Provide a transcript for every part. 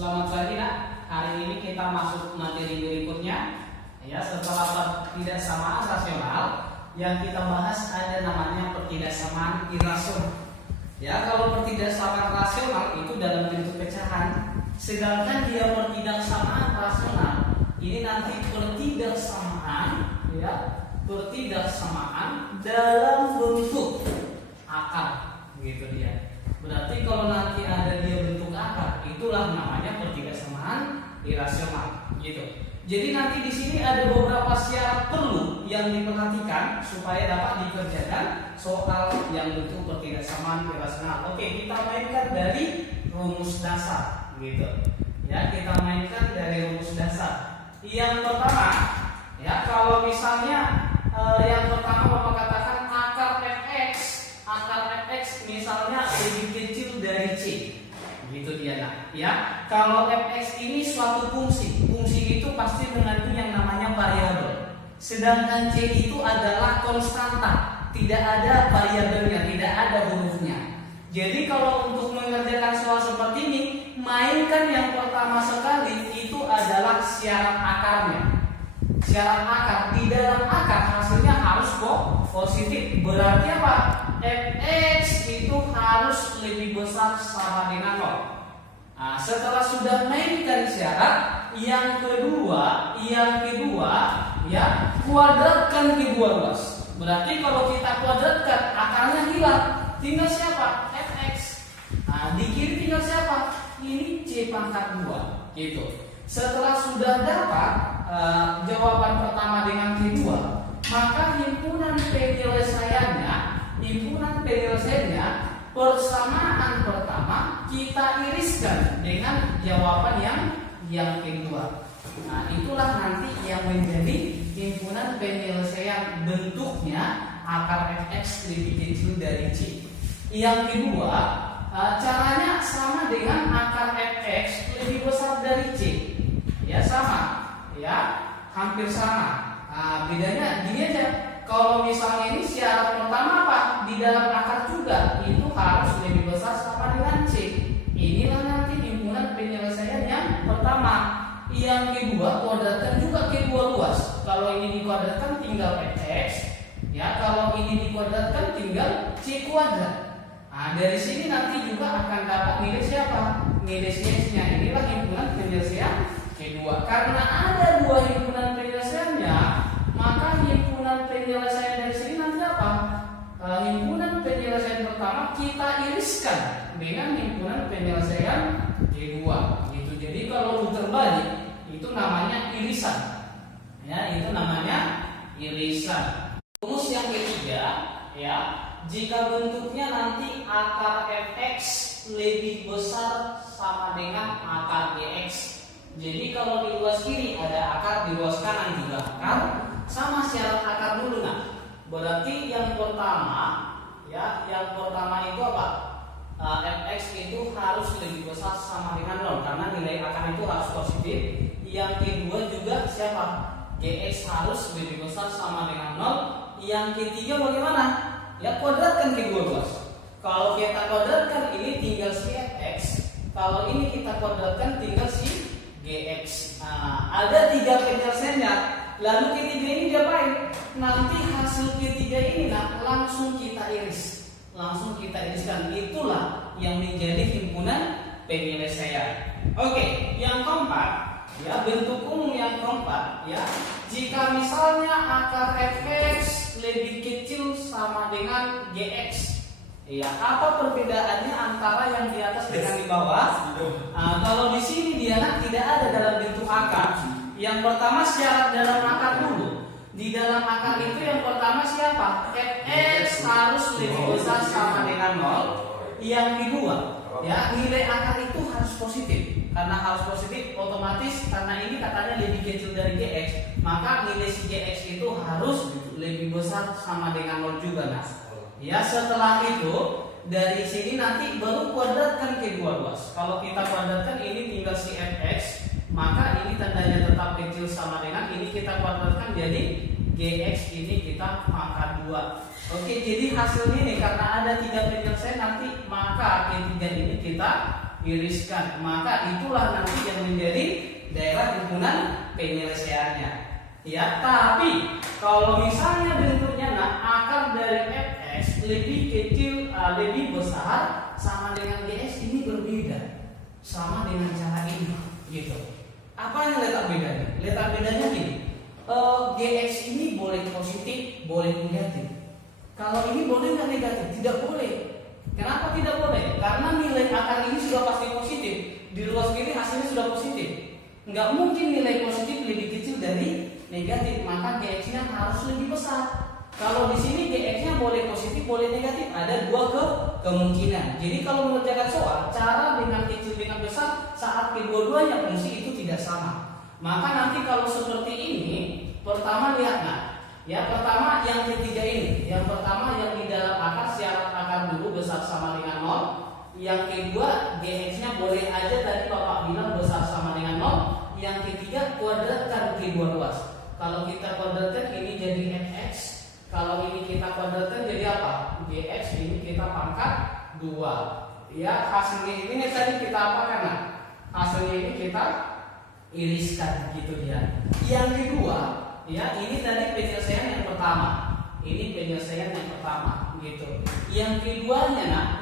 Selamat pagi nak. Hari ini kita masuk materi berikutnya. Ya, setelah pertidaksamaan rasional, yang kita bahas ada namanya pertidaksamaan irasional. Ya, kalau pertidaksamaan rasional itu dalam bentuk pecahan, sedangkan dia pertidaksamaan rasional ini nanti pertidaksamaan dalam bentuk akar, gitu dia. Berarti kalau nanti ada dia bentuk akar, itulah namanya pertidaksamaan irasional, gitu. Jadi nanti di sini ada beberapa syarat perlu yang diperhatikan supaya dapat dikerjakan soal yang bentuk pertidaksamaan irasional. Oke, kita mainkan dari rumus dasar, gitu. Ya, kita mainkan dari rumus dasar. Yang pertama, ya kalau misalnya yang pertama Bapak katakan akar fx misalnya lebih kecil dari c, gitu dia nak. Ya, kalau fx ini suatu fungsi itu pasti mengandung yang namanya variabel, sedangkan c itu adalah konstanta, tidak ada variabelnya, tidak ada hurufnya. Jadi kalau untuk mengerjakan soal seperti ini, mainkan yang pertama sekali itu adalah syarat akarnya. Syarat akar, di dalam akar hasilnya harus positif. Berarti apa? Fx itu harus lebih besar sama dengan 0. Nah, setelah sudah mainkan syarat, yang kedua ya, kuadratkan kedua ruas. Berarti kalau kita kuadratkan, akarnya hilang. Tinggal siapa? Fx. Nah, di kiri tinggal siapa? Ini c pangkat 2, gitu. Setelah sudah dapat jawaban pertama dengan kedua, maka himpunan penyelesaiannya persamaan pertama kita iriskan dengan jawaban yang kedua. Nah, itulah nanti yang menjadi himpunan penyelesaian, bentuknya akar fx lebih kecil dari c. Yang kedua, caranya sama dengan akar fx lebih besar dari c. Ya, sama. Ya, hampir sama. Nah, bedanya gini aja. Kalau misalnya ini syarat pertama apa? Di dalam akar juga itu harus lebih besar sama dengan c. Inilah nanti himpunan penyelesaian yang pertama. Yang kedua, kuadratkan juga kedua ruas. Kalau ini dikuadratkan tinggal fx. Ya, kalau ini dikuadratkan tinggal c kuadrat. Nah, dari sini nanti juga akan dapat nilai siapa? Nilai c-nya. Inilah himpunan penyelesaian kedua. Karena ada dua himpunan penyelesaiannya, maka himpunan penyelesaian dari sini nanti apa? Himpunan penyelesaian pertama kita iriskan dengan himpunan penyelesaian kedua, gitu. Jadi kalau putar balik itu namanya irisan. Ya, itu namanya irisan. Rumus yang ketiga, ya, jika bentuknya nanti akar fx lebih besar sama dengan akar gx. Jadi kalau di ruas kiri ada akar, di ruas kanan juga akar. Sama syarat akar dulu nah. Berarti yang pertama, ya, yang pertama itu apa? Fx itu harus lebih besar sama dengan 0 karena nilai akar itu harus positif. Yang kedua juga siapa? Gx harus lebih besar sama dengan 0. Yang ketiga bagaimana? Ya, kuadratkan kedua ruas. Kalau kita kuadratkan ini tinggal si fx. Kalau ini kita kuadratkan tinggal si gx. Nah, ada tiga penyelesaiannya. Lalu ketiga ini diapain? Nanti hasil ketiga ini langsung kita iriskan. Itulah yang menjadi himpunan penyelesaian. Oke, yang keempat, ya, bentuk umum yang keempat, ya, jika misalnya akar fx lebih kecil sama dengan gx. Ya, apa perbedaannya antara yang di atas dengan di bawah? Kalau di sini dia tidak ada dalam bentuk akar. Yang pertama syarat dalam akar dulu. Di dalam akar itu yang pertama siapa? Fx harus lebih besar sama dengan 0. Yang kedua, ya, nilai akar itu harus positif. Karena harus positif, otomatis karena ini katanya lebih kecil dari gx, maka nilai si gx itu harus lebih besar sama dengan 0 juga, nah. Ya, setelah itu dari sini nanti baru kuadratkan kedua ruas. Kalau kita kuadratkan ini tinggal si fx, maka ini tandanya tetap kecil sama dengan ini kita kuadratkan jadi gx, ini kita pangkat 2. Oke, jadi hasilnya ini karena ada tiga penyelesaian nanti, maka ketiga ini kita iriskan. Maka itulah nanti yang menjadi daerah himpunan penyelesaiannya. Ya, tapi kalau misalnya bentuknya akar dari fx lebih kecil, lebih besar sama dengan gx, ini berbeda sama dengan cara ini, gitu. Apa yang letak bedanya? Letak bedanya gini, gx ini boleh positif, boleh negatif. Kalau ini boleh nggak negatif? Tidak boleh. Kenapa tidak boleh? Karena nilai akar ini sudah pasti positif. Di ruas kiri hasilnya sudah positif. Nggak mungkin nilai positif lebih kecil dari negatif, maka gx-nya harus lebih besar. Kalau di sini gx-nya boleh positif, boleh negatif, ada dua kemungkinan. Jadi kalau mengerjakan soal, cara dengan kecil dengan besar saat kedua-duanya fungsi itu tidak sama. Maka nanti kalau seperti ini, pertama lihat ya pertama yang ketiga ini, yang pertama yang di dalam akar syarat akar dulu besar sama dengan 0. Yang kedua gx-nya boleh aja tadi Bapak bilang besar sama dengan 0. Yang ketiga kuadratkan kedua ruas. Kalau kita kuadratkan ini jadi fx, kalau ini kita kuadratkan jadi apa? Gx ini kita pangkat 2. Ya, hasilnya ini tadi kita apakan? Hasilnya ini kita iriskan gitu dia. Yang kedua, ya ini tadi penyelesaian yang pertama. Ini penyelesaian yang pertama gitu. Yang keduanya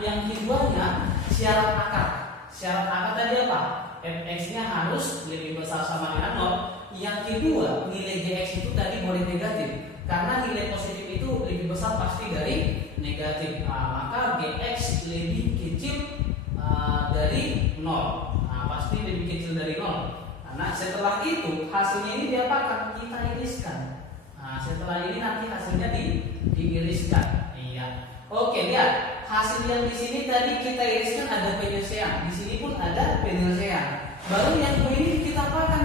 syarat akar. Syarat akar tadi apa? fx-nya harus lebih besar sama dengan 0. Yang kedua, nilai gx itu tadi boleh negatif. Karena nilai positif itu lebih besar pasti dari negatif. Maka gx lebih kecil dari 0. Pasti lebih kecil dari 0. Nah, setelah itu hasilnya ini diapakan? Kita iriskan. Setelah ini nanti hasilnya diiriskan. Iya. Oke, lihat. Hasil yang di sini tadi kita iriskan ada penyelesaian. Di sini pun ada penyelesaian. Baru yang ini kita apakan?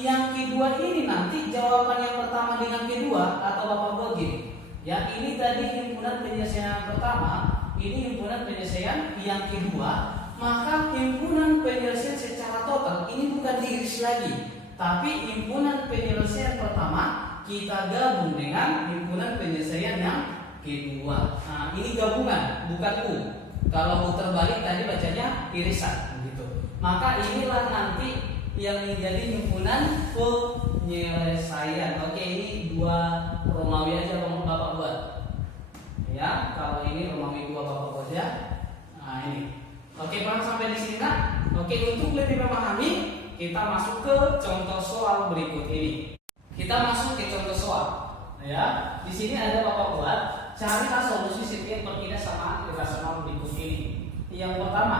Yang kedua ini nanti jawaban yang pertama dengan kedua atau Bapak buat gini. Ya, ini tadi himpunan penyelesaian yang pertama, ini himpunan penyelesaian yang kedua. Maka himpunan penyelesaian secara total ini bukan diiris lagi, tapi himpunan penyelesaian pertama kita gabung dengan himpunan penyelesaian yang kedua. Nah, ini gabungan, bukan U. Kalau U terbalik tadi bacanya irisan gitu. Maka inilah nanti yang menjadi himpunan penyelesaian. Oke, ini 2 Romawi aja Bapak buat. Ya, kalau ini Romawi 2 Bapak buat ya. Nah, ini. Oke, paham sampai di sini kan? Oke, untuk lebih memahami, kita masuk ke contoh soal berikut ini. Kita masuk ke contoh soal. Ya, di sini ada Bapak buat, carilah solusi setiap berpindah sama irasional berikut ini. Yang pertama,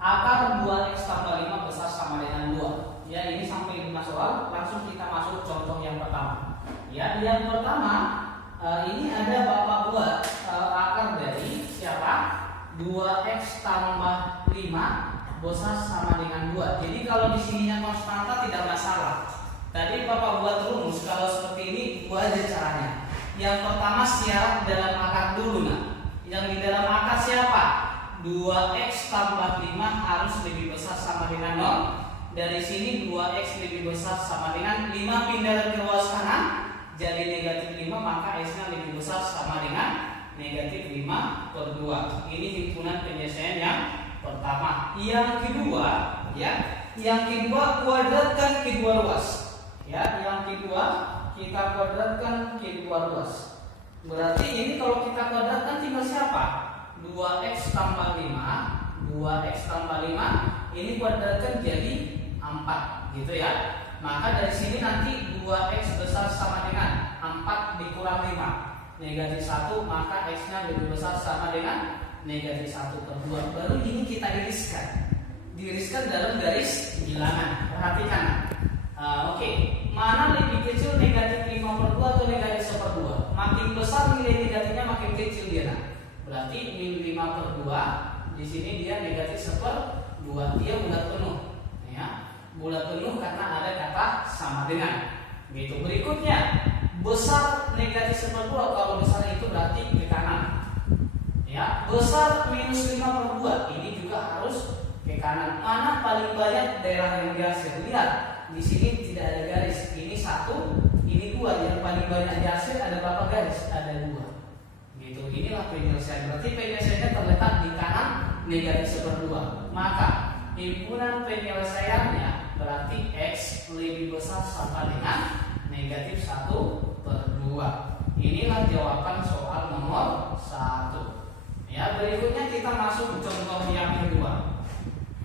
akar 2x tambah 5 besar sama dengan 2. Ya, ini sampai 5 soal, langsung kita masuk contoh yang pertama. Ya, yang pertama, ini ada Bapak buat akar dari siapa? 2x tambah 5 besar sama dengan 2. Jadi kalau di sininya konstanta tidak masalah. Tadi Bapak buat rumus, kalau seperti ini dua aja caranya. Yang pertama syarat dalam akar dulu Yang di dalam akar siapa? 2x tambah 5 harus lebih besar sama dengan 0. Dari sini 2x lebih besar sama dengan 5 pindah ke ruas kanan jadi negatif 5, maka x-nya lebih besar sama dengan negatif 5 per 2. Ini himpunan penyelesaian yang pertama. Yang kedua, ya, yang kedua kuadratkan kedua ruas. Ya, yang kedua kita kuadratkan kedua ruas. Berarti ini kalau kita kuadratkan tinggal siapa? 2x tambah 5, 2x tambah 5 ini kuadratkan jadi 4, gitu ya. Maka dari sini nanti 2x besar sama dengan 4 dikurang 5 negatif 1, maka x-nya lebih besar sama dengan negatif 1 per 2. Baru ini kita iriskan. Diiriskan dalam garis bilangan. Perhatikan. Oke. Mana lebih kecil negatif 5 per 2 atau negatif 1 per 2? Makin besar nilai negatifnya makin kecil dia. Berarti min 5 per 2 di sini dia negatif 1 per 2. Dia bulat penuh. Ya. Bulat penuh karena ada kata sama dengan. Gitu. Berikutnya besar negatif 1 per 2, kalau besar itu berarti ke kanan. Ya, besar minus 5 per 2 ini juga harus ke kanan. Mana paling banyak daerah yang dihasil? Lihat, di sini tidak ada garis. Ini 1, ini 2. Yang paling banyak dihasil ada berapa garis? Ada 2. Gitu. Inilah penyelesaian. Berarti penyelesaiannya terletak di kanan negatif 1 per 2. Maka himpunan penyelesaiannya berarti X lebih besar sama dengan negatif 1/2. Inilah jawaban soal nomor 1. Ya, berikutnya kita masuk contoh yang kedua.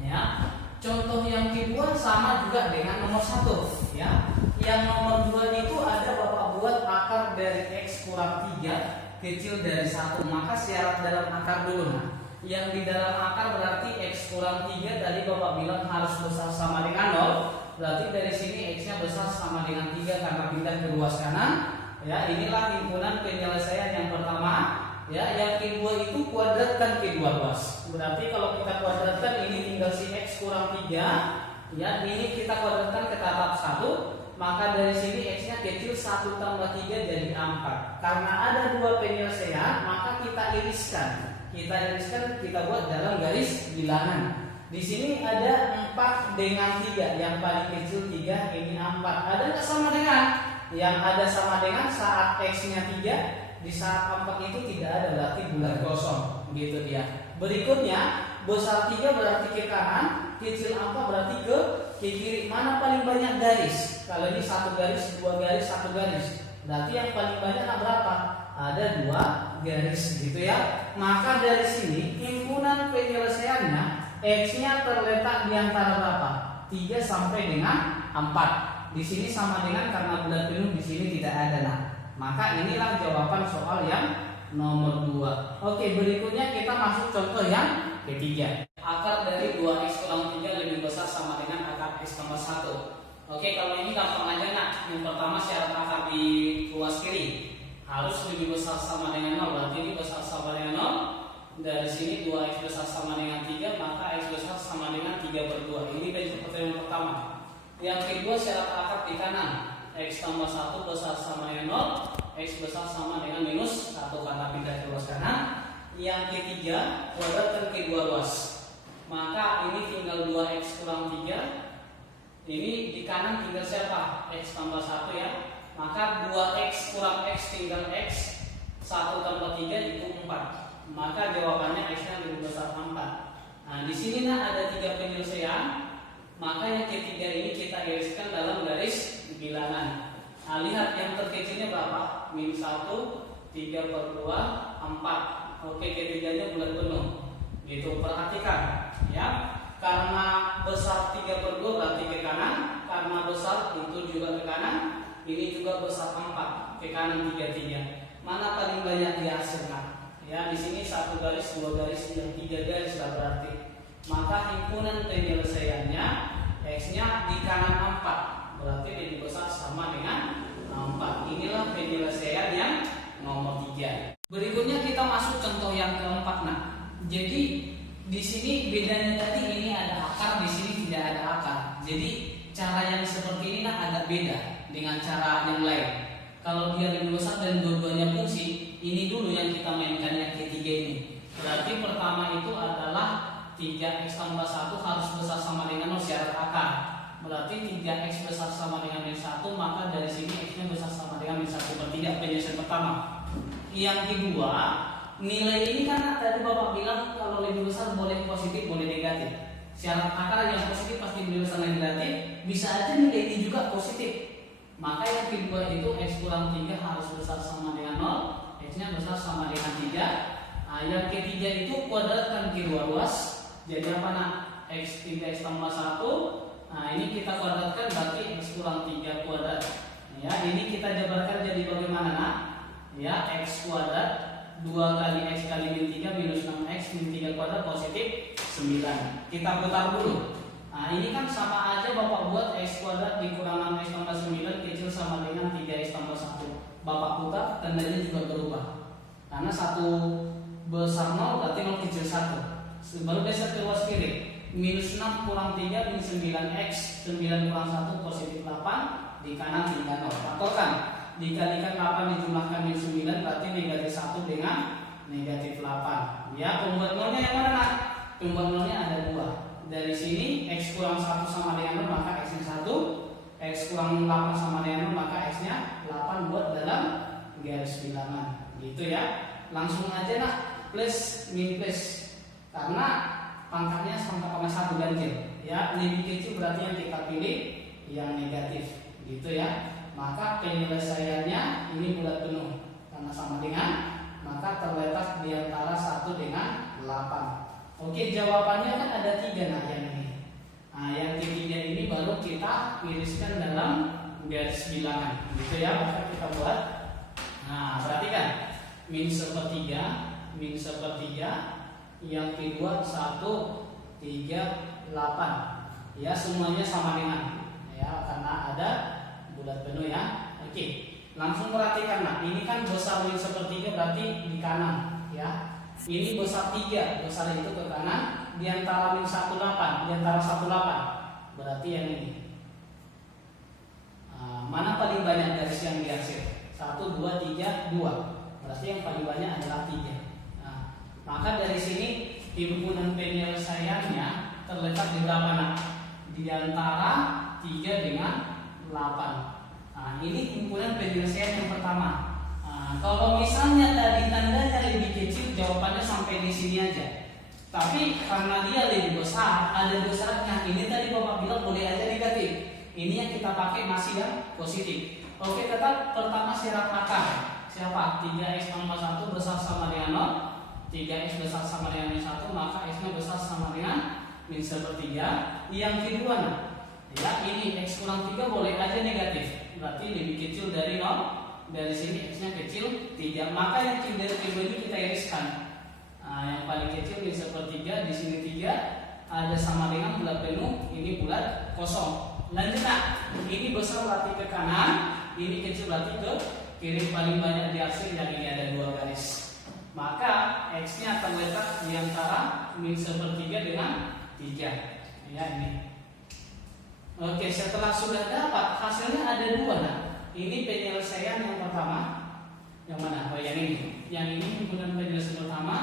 Ya, contoh yang kedua sama juga dengan nomor 1. Ya, yang nomor 2 itu ada Bapak buat akar dari X kurang 3 kecil dari 1. Maka syarat dalam akar dulu. Nah, yang di dalam akar berarti X kurang 3 tadi Bapak bilang harus besar sama dengan 0. Berarti dari sini X nya besar sama dengan 3 karena pindah ke ruas kanan. Ya, inilah himpunan penyelesaian yang pertama. Ya, yang kedua itu kuadratkan kedua ruas. Berarti kalau kita kuadratkan ini tinggal si X kurang 3. Ya, ini kita kuadratkan ke tahap 1. Maka dari sini X nya kecil 1 tambah 3 jadi 4. Karena ada dua penyelesaian maka kita iriskan. Kita buat dalam garis bilangan. Di sini ada 4 dengan 3. Yang paling kecil 3, ini 4. Ada nggak sama dengan? Yang ada sama dengan saat X nya 3. Di saat 4 itu tidak ada, berarti bulat kosong. Begitu dia. Berikutnya besar 3 berarti ke kanan, kecil 4 berarti ke kiri. Mana paling banyak garis? Kalau ini 1 garis, 2 garis, 1 garis. Berarti yang paling banyak berapa? Ada 2 garis gitu ya. Maka dari sini himpunan penyelesaiannya X-nya terletak di antara berapa? 3 sampai dengan 4. Di sini sama dengan karena bulat penuh, di sini tidak ada. Nah, maka inilah jawaban soal yang nomor 2. Oke, berikutnya kita masuk contoh yang ketiga. Akar dari 2X kurang 3 lebih besar sama dengan akar X tambah 1. Oke, kalau ini gampang aja nak. Yang pertama syarat akar di ruas kiri harus lebih besar sama dengan 0. Berarti ini besar sama dengan 0. Dari sini 2X besar sama dengan 3, maka X besar sama dengan 3/2. Ini seperti yang pertama. Yang kedua syarat akar di kanan. X tambah 1 besar sama dengan 0, X besar sama dengan minus 1 karena pindah ke ruas kanan. Yang ketiga kuadratkan kedua ruas. Maka ini tinggal 2X kurang 3. Ini di kanan tinggal siapa? X tambah 1 ya. Maka 2X kurang X tinggal X. 1 tambah 3 itu 4. Maka jawabannya X nya lebih besar 4. Nah, di sini ada 3 penyelesaian. Maka yang ketiga ini kita iriskan dalam garis bilangan. Nah, lihat yang terkecilnya berapa? Min 1, 3/2, 4. Oke, ketiganya bulat penuh. Gitu, perhatikan ya. Karena besar 3/2 berarti ke kanan. Karena besar itu juga ke kanan. Ini juga besar 4 ke kanan 3/3. Mana paling banyak dihasilkan? Ya, di sini 1 garis, 2 garis, yang 3 garis lah berarti. Maka himpunan penyelesaiannya X-nya di kanan 4. Berarti lebih besar sama dengan 4. Inilah penyelesaian yang nomor 3. Berikutnya kita masuk contoh yang keempat. Nah, jadi di sini bedanya tadi ini ada akar, di sini tidak ada akar. Jadi cara yang seperti ini agak beda dengan cara yang lain. Kalau dia lebih besar dan dua-duanya fungsi, ini dulu yang kita mainkan yang ketiga ini. Berarti pertama itu adalah 3X tambah 1 harus besar sama dengan 0 syarat akar. Berarti 3X besar sama dengan min 1, maka dari sini X-nya besar sama dengan min 1/3. Penyelesaian pertama. Yang kedua, nilai ini kan tadi Bapak bilang kalau lebih besar boleh positif, boleh negatif. Syarat akar yang positif pasti lebih besar dari negatif. Bisa aja nilai ini juga positif. Maka yang kedua itu X kurang 3 harus besar sama dengan 0, X-nya besar sama dengan 3. Nah, yang ketiga itu kuadratkan kedua ruas. Jadi apa nak? X 3X tambah 1. Nah, ini kita kuadratkan berarti X kurang 3 kuadrat. Ya, ini kita jabarkan jadi bagaimana nak? Ya, X kuadrat 2 kali X kali min 3 minus 6X min 3 kuadrat positif 9. Kita putar dulu. Nah, ini kan sama aja Bapak buat X kuadrat dikurang 6X tambah 9 kecil sama dengan 3X tambah 1. Bapak putar, tandanya juga berubah. Karena 1 besar 0 berarti 0 kecil 1. Baru geser ke ruas kiri. Minus 6 kurang 3 min 9X. 9 kurang 1 positif 8. Di kanan tinggal 0. Faktorkan. Dikalikan 8 dijumlahkan min 9 berarti negatif 1 dengan negatif 8. Ya, pembuat nolnya yang mana nak? Pembuat nolnya ada 2. Dari sini X kurang 1 sama dengan 0 maka X-nya 1. X kurang 8 sama dengan 0 maka X-nya 8 buat dalam garis bilangan. Gitu ya. Langsung aja nak. Plus min plus. Karena pangkatnya sama 1 ganjil. Ya, lebih kecil berarti yang kita pilih yang negatif, gitu ya. Maka penyelesaiannya ini bulat penuh karena sama dengan, maka terletak di antara 1 dengan 8. Oke, jawabannya kan ada 3 nah yang ini. Nah, yang ketiga ini baru kita iriskan dalam garis bilangan, gitu ya. Maka kita buat. Nah, perhatikan. Min 1/3, min 1/3. Yang kedua 1, 3, 8. Ya, semuanya sama dengan. Ya, karena ada bulat penuh ya. Oke. Langsung perhatikan nah, ini kan besar min 1/3 berarti di kanan, ya. Ini besar 3, besar itu ke kanan, di antara min 18, di antara 18. Berarti yang ini. Mana paling banyak garis yang dihasil? 1, 2, 3, 2. Berarti yang paling banyak adalah 3. Nah, maka dari sini himpunan penyelesaiannya terletak di berapa nak? Di antara 3 dengan 8. Nah, ini himpunan penyelesaian yang pertama. Kalau misalnya tadi tandanya lebih kecil, jawabannya sampai di sini aja. Tapi karena dia lebih besar, ada besarnya. Ini tadi Bapak bilang boleh aja negatif. Ini yang kita pakai masih yang positif. Oke, tetap pertama syarat akar. Siapa? 3x tambah 1 besar sama dengan 0. 3x besar sama dengan min 1, maka x-nya besar sama dengan min 1/3. Yang kedua nah, ya ini x kurang 3 boleh aja negatif. Berarti lebih kecil dari 0. Dari sini x-nya kecil 3. Maka yang dari kedua ini kita iriskan. Nah, yang paling kecil min 1/3, di sini 3, ada sama dengan bulat penuh, ini bulat kosong. Lanjut nah, ini besar berarti ke kanan, ini kecil berarti ke kiri. Paling banyak dihasil yang ini ada 2 garis. Maka x-nya terletak di antara min 1/3 dengan 3. Ya ini. Oke, setelah sudah dapat hasilnya ada 2 nah. Ini penyelesaian yang pertama. Yang mana? Oh, yang ini. Yang ini himpunan penyelesaian pertama.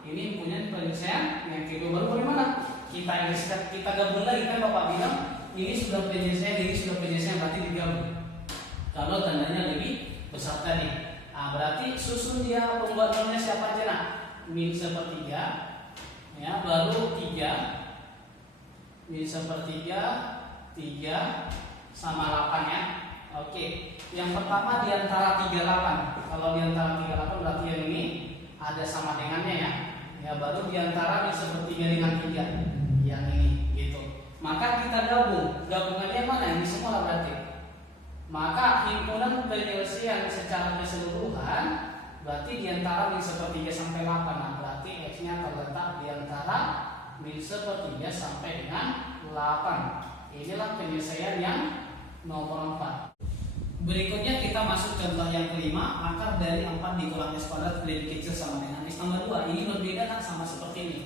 Ini himpunan penyelesaian yang kedua. Baru bagaimana? Kita iriskan, kita gabung lagi kan Bapak bilang ini sudah penyelesaian, ini sudah penyelesaian, berarti digabung. Kalau tandanya lebih besar tadi. Nah, berarti susun dia pembuat nolnya siapa aja nak? Min 1/3, ya, baru 3, min 1/3, 3 sama 8 ya. Oke, yang pertama di antara 38. Kalau di antara 38 berarti yang ini ada sama dengannya ya. Ya, baru di antara min 1/3 dengan 3. Yang ini gitu. Maka kita gabung. Gabungannya mana? Ini semua berarti. Maka himpunan penyelesaian secara keseluruhan berarti di antara min 1/3 sampai 8. Nah, berarti x-nya terletak di antara min 1/3 sampai dengan 8. Inilah penyelesaian yang nomor 4. Berikutnya kita masuk contoh yang kelima. Akar dari 4 dikurang x kuadrat lebih kecil sama dengan x tambah 2. Ini berbeda kan, sama seperti ini.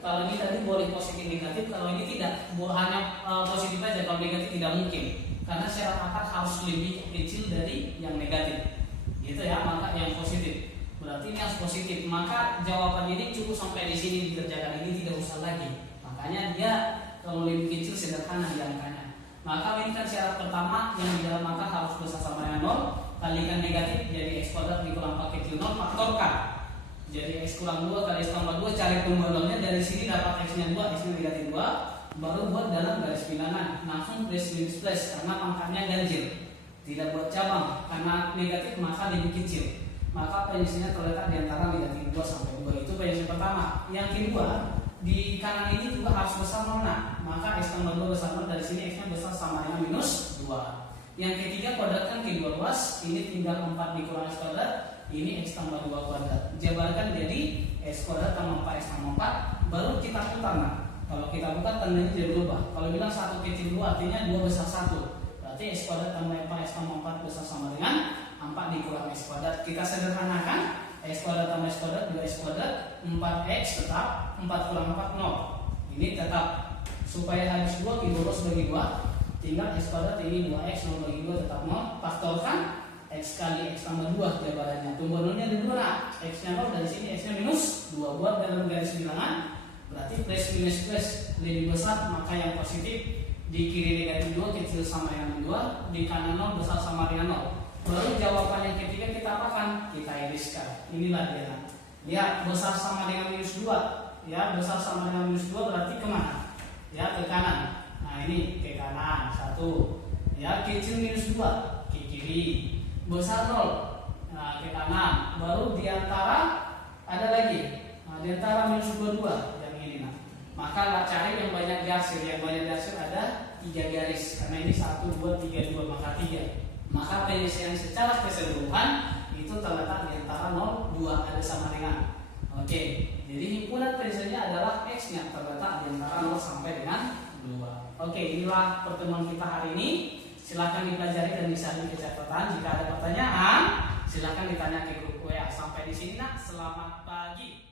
Kalau ini tadi boleh positif negatif, kalau ini tidak, hanya positif aja. Kalau negatif tidak mungkin, karena syarat akar harus lebih kecil dari yang negatif, gitu ya. Maka yang positif berarti ini harus positif. Maka jawaban ini cukup sampai di sini dikerjakan, ini tidak usah lagi. Makanya dia kalau lebih kecil sederhana di angkanya. Maka ini kan syarat pertama yang di dalam akar harus besar sama dengan 0. Kalikan negatif jadi x kuadrat dikurang 4 kecil 0, faktorkan. Jadi x kurang 2 kali x tambah 2, cari pembuatannya. Dari sini dapat x-nya 2, x-nya negatif 2. Baru buat dalam garis bilangan, langsung plus minus plus karena pangkatnya ganjil. Tidak buat cabang, karena negatif maka lebih kecil. Maka penyelesaiannya terletak di antara negatif 2 sampai 2. Itu penyelesaian pertama. Yang kedua, di kanan ini juga harus besar 0. Maka x tambah 2 besar 0, dari sini x-nya besar sama dengan minus 2. Yang ketiga, kuadratkan kedua ruas. Ini tinggal 4 dikurang x kuadrat. Ini x tambah 2 kuadrat. Jabarkan jadi x kuadrat tambah 4x tambah 4. Baru kita putar nah. Kalau kita putar tandanya jadi berubah. Kalau bilang 1 kecil 2 artinya 2 besar 1. Berarti x kuadrat tambah 4x tambah 4 besar sama dengan 4 dikurang x kuadrat. Kita sederhanakan. X kuadrat tambah x kuadrat 2x kuadrat. 4x tetap, 4 kurang 4 0. Ini tetap. Supaya habis 2 kita lurus bagi 2. Tinggal x kuadrat ini 2x 0 bagi 2 tetap 0. Faktorkan x kali x tambah 2 jabarannya. Tumbuh nolnya ada 2 nah. X-nya 0, dari sini x-nya minus 2. Buat dalam garis bilangan. Berarti plus minus plus lebih besar, maka yang positif di kiri negatif 2 kecil sama dengan 2, di kanan 0 besar sama dengan 0. Lalu jawaban yang ketiga kita apakan? Kita iriskan. Inilah dia. Lihat, besar sama dengan minus 2. ya besar sama dengan minus 2 berarti kemana? Ya ke kanan. Nah ini ke kanan 1. Ya kecil minus 2 ke kiri. Besar 0. Nah ke kanan. Baru di antara ada lagi. Nah di antara minus 22 yang ini. Nah maka cari yang banyak dihasil. Yang banyak dihasil ada 3 garis. Karena ini 1, 2, 3, 2 maka 3. Maka penyelesaian secara keseluruhan itu terletak di antara 0, 2 ada sama dengan. Oke, jadi himpunan penyelesaiannya adalah X yang terletak di antara 0 sampai dengan 2. Oke, inilah pertemuan kita hari ini. Silakan dipelajari dan disalin ke catatan. Jika ada pertanyaan, silakan ditanya ke grup WA. Sampai di sini nak, selamat pagi.